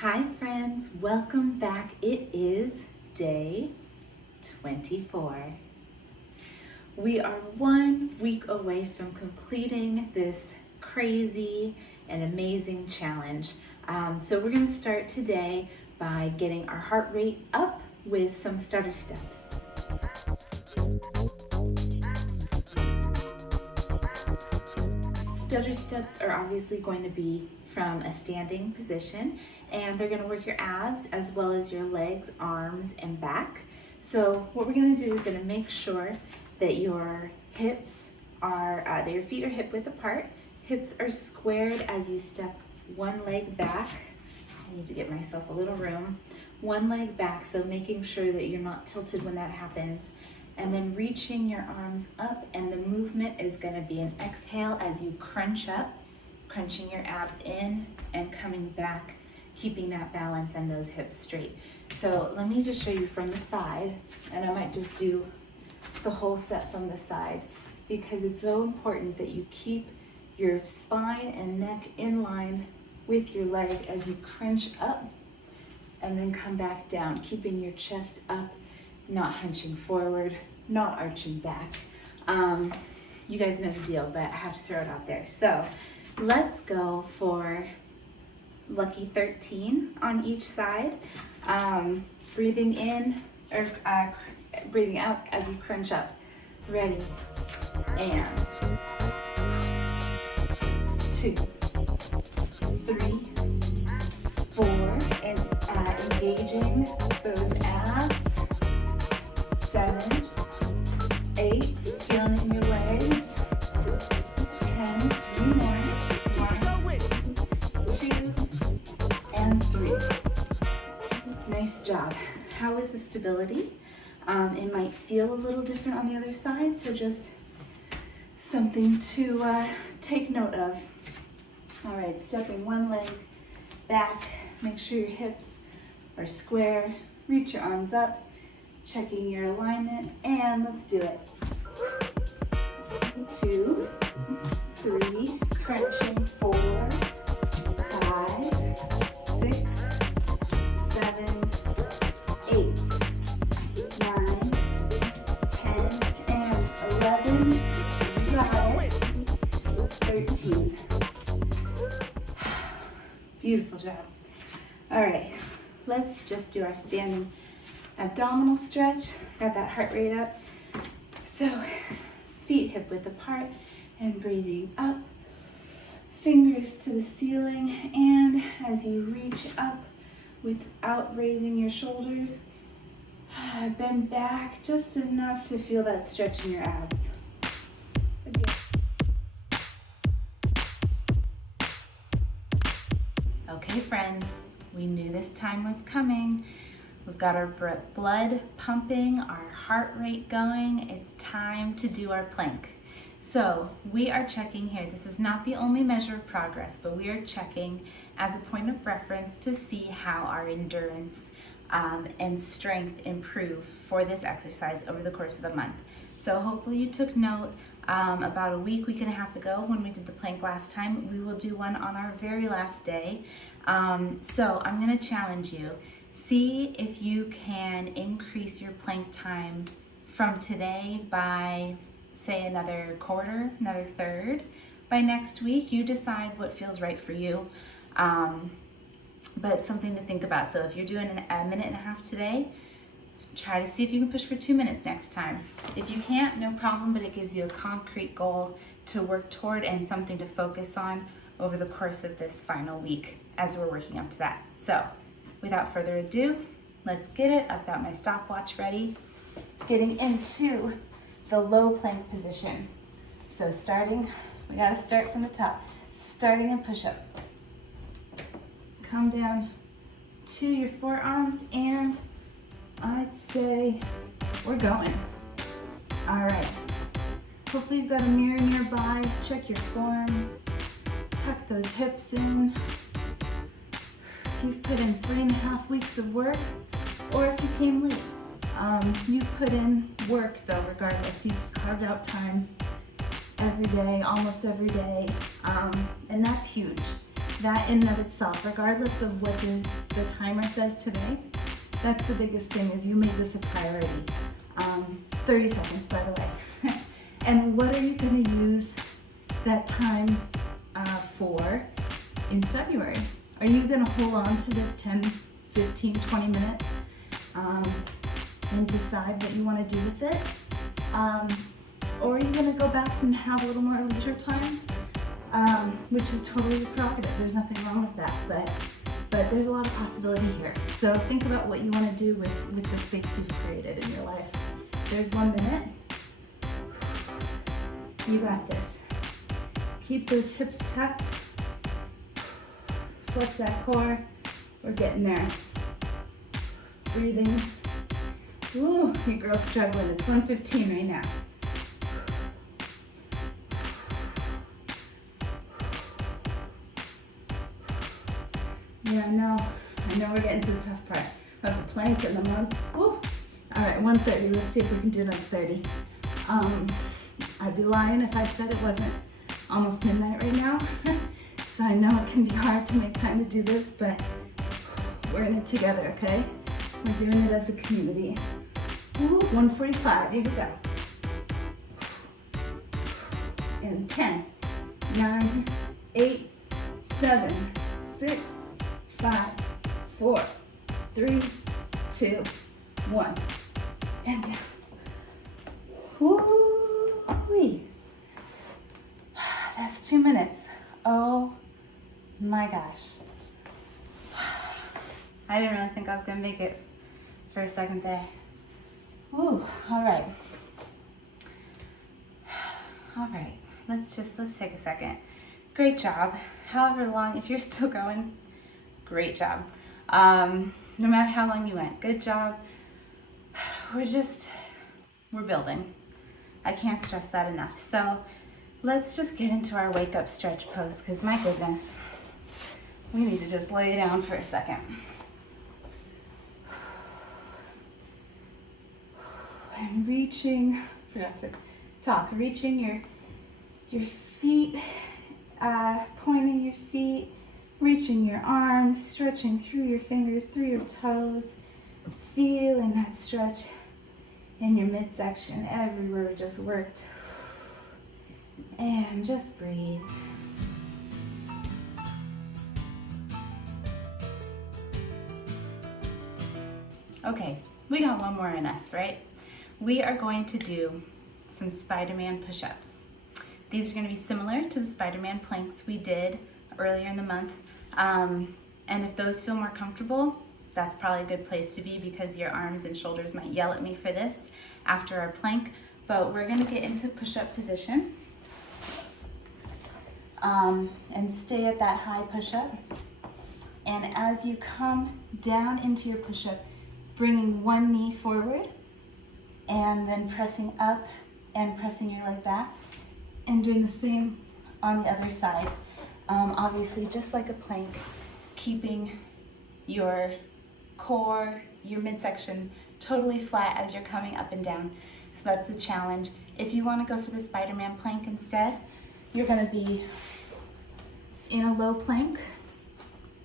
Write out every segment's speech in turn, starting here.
Hi friends, welcome back. It is day 24. We are 1 week away from completing this crazy and amazing challenge. So we're going to start today by getting our heart rate up with some stutter steps. Stutter steps are obviously going to be from a standing position, and they're going to work your abs as well as your legs, arms, and back. So what we're going to do is going to make sure that your hips are, that your feet are hip width apart. Hips are squared as you step one leg back. I need to get myself a little room. One leg back, so making sure that you're not tilted when that happens. And then reaching your arms up, and the movement is going to be an exhale as you crunch up, crunching your abs in and coming back, keeping that balance and those hips straight. So let me just show you from the side, and I might just do the whole set from the side because it's so important that you keep your spine and neck in line with your leg as you crunch up and then come back down, keeping your chest up, not hunching forward, not arching back. You guys know the deal, but I have to throw it out there. So let's go for lucky 13 on each side. Breathing in or breathing out as you crunch up. Ready? And 2, 3, 4, and engaging those abs. 7, 8, feeling in your legs. 10, 3 more. 1, 2, and 3. Nice job. How is the stability? It might feel a little different on the other side, so just something to take note of. All right, stepping one leg back. Make sure your hips are square. Reach your arms up. Checking your alignment, and let's do it. 2, 3, crunching. 4, 5, 6, 7, 8, 9, 10, and 11. You got it. 13. Beautiful job. All right, let's just do our standing abdominal stretch. Got that heart rate up. So feet hip width apart and breathing up. Fingers to the ceiling, and as you reach up without raising your shoulders, bend back just enough to feel that stretch in your abs. Again. Okay friends, we knew this time was coming. We've got our blood pumping, our heart rate going. It's time to do our plank. So we are checking here. This is not the only measure of progress, but we are checking as a point of reference to see how our endurance and strength improve for this exercise over the course of the month. So hopefully you took note. About a week and a half ago when we did the plank last time, we will do one on our very last day. So I'm going to challenge you. See if you can increase your plank time from today by, say, another quarter, another third. By next week, you decide what feels right for you, but something to think about. So if you're doing a minute and a half today, try to see if you can push for 2 minutes next time. If you can't, no problem, but it gives you a concrete goal to work toward and something to focus on over the course of this final week as we're working up to that. So without further ado, let's get it. I've got my stopwatch ready. Getting into the low plank position. So we gotta start from the top. Starting a push-up. Come down to your forearms, and I'd say we're going. All right. Hopefully you've got a mirror nearby. Check your form. Tuck those hips in. You've put in 3.5 weeks of work, or if you came late, you've put in work though, regardless. You've carved out time every day, almost every day, and that's huge. that in and of itself, regardless of what the timer says today, that's the biggest thing, is you made this a priority. 30 seconds, by the way. And what are you going to use that time for in February? Are you going to hold on to this 10, 15, 20 minutes and decide what you want to do with it? Or are you going to go back and have a little more leisure time? Which is totally your prerogative. There's nothing wrong with that, but there's a lot of possibility here. So think about what you want to do with the space you've created in your life. There's 1 minute. You got this. Keep those hips tucked. Flex that core. We're getting there. Breathing. Ooh, your girl's struggling. It's 1:15 right now. Yeah, I know we're getting to the tough part of the plank and the mug. Ooh. All right, 1:30. Let's see if we can do another 30. I'd be lying if I said it wasn't almost midnight right now. So I know it can be hard to make time to do this, but we're in it together, okay? We're doing it as a community. Ooh, 1:45. Here we go. And 10, 9, 8, 7, 6, 5, 4, 3, 2, 1, and down. Woo-wee. That's 2 minutes. Oh my gosh. I didn't really think I was gonna make it for a second there. Woo, all right. All right, let's take a second. Great job. However long, if you're still going, great job. No matter how long you went, good job. We're building. I can't stress that enough. So let's just get into our wake up stretch pose, because my goodness, we need to just lay down for a second. I'm reaching, forgot to talk, reaching your feet, pointing your feet, reaching your arms, stretching through your fingers, through your toes, feeling that stretch in your midsection, everywhere we just worked. And just breathe. Okay, we got one more in us, right? We are going to do some Spiderman push-ups. These are going to be similar to the Spiderman planks we did earlier in the month. And if those feel more comfortable, that's probably a good place to be, because your arms and shoulders might yell at me for this after our plank. But we're going to get into push-up position and stay at that high push-up. And as you come down into your push-up, bringing one knee forward and then pressing up and pressing your leg back, and doing the same on the other side. Obviously, just like a plank, keeping your core, your midsection totally flat as you're coming up and down. So that's the challenge. If you want to go for the Spiderman plank instead, you're going to be in a low plank,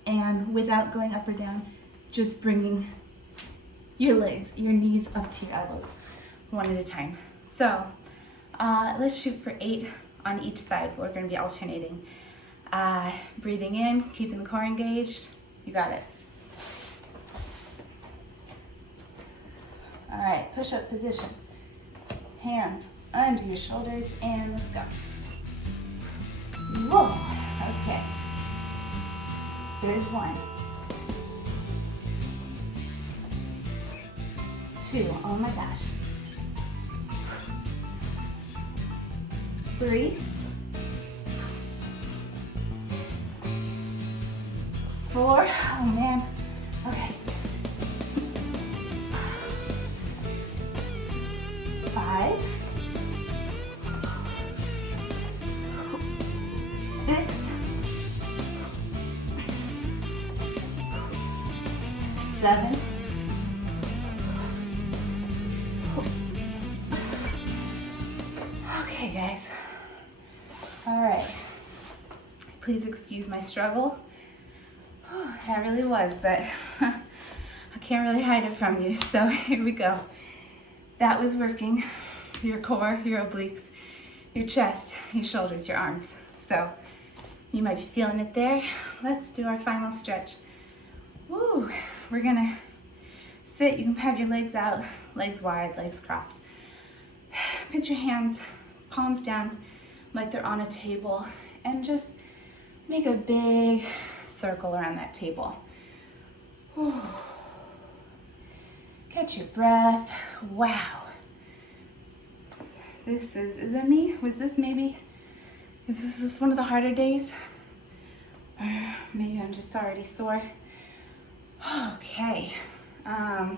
and without going up or down, just bringing your legs, your knees up to your elbows, one at a time. So let's shoot for 8 on each side. We're going to be alternating. Breathing in, keeping the core engaged. You got it. All right, push-up position. Hands under your shoulders, and let's go. Whoa, okay. There's 1. 2, oh my gosh. 3. 4, oh man, okay. 5, 6, 7, 8. Okay, guys. All right. Please excuse my struggle. That really was, but I can't really hide it from you. So here we go. That was working your core, your obliques, your chest, your shoulders, your arms. So you might be feeling it there. Let's do our final stretch. Woo. We're gonna sit. You can have your legs out, legs wide, legs crossed. Put your hands, palms down like they're on a table, and just make a big circle around that table. Whew. Catch your breath. Wow. Is it me? Was this maybe, is this one of the harder days? Or maybe I'm just already sore. Okay. All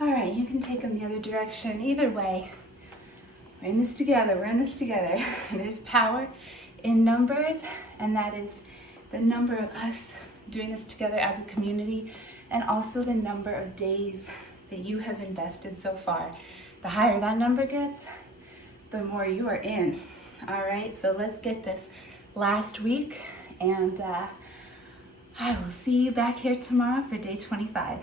right, you can take them the other direction. Either way, we're in this together. We're in this together. There's power in numbers, and that is the number of us doing this together as a community, and also the number of days that you have invested so far. The higher that number gets, the more you are in. All right, so let's get this last week, and I will see you back here tomorrow for day 25.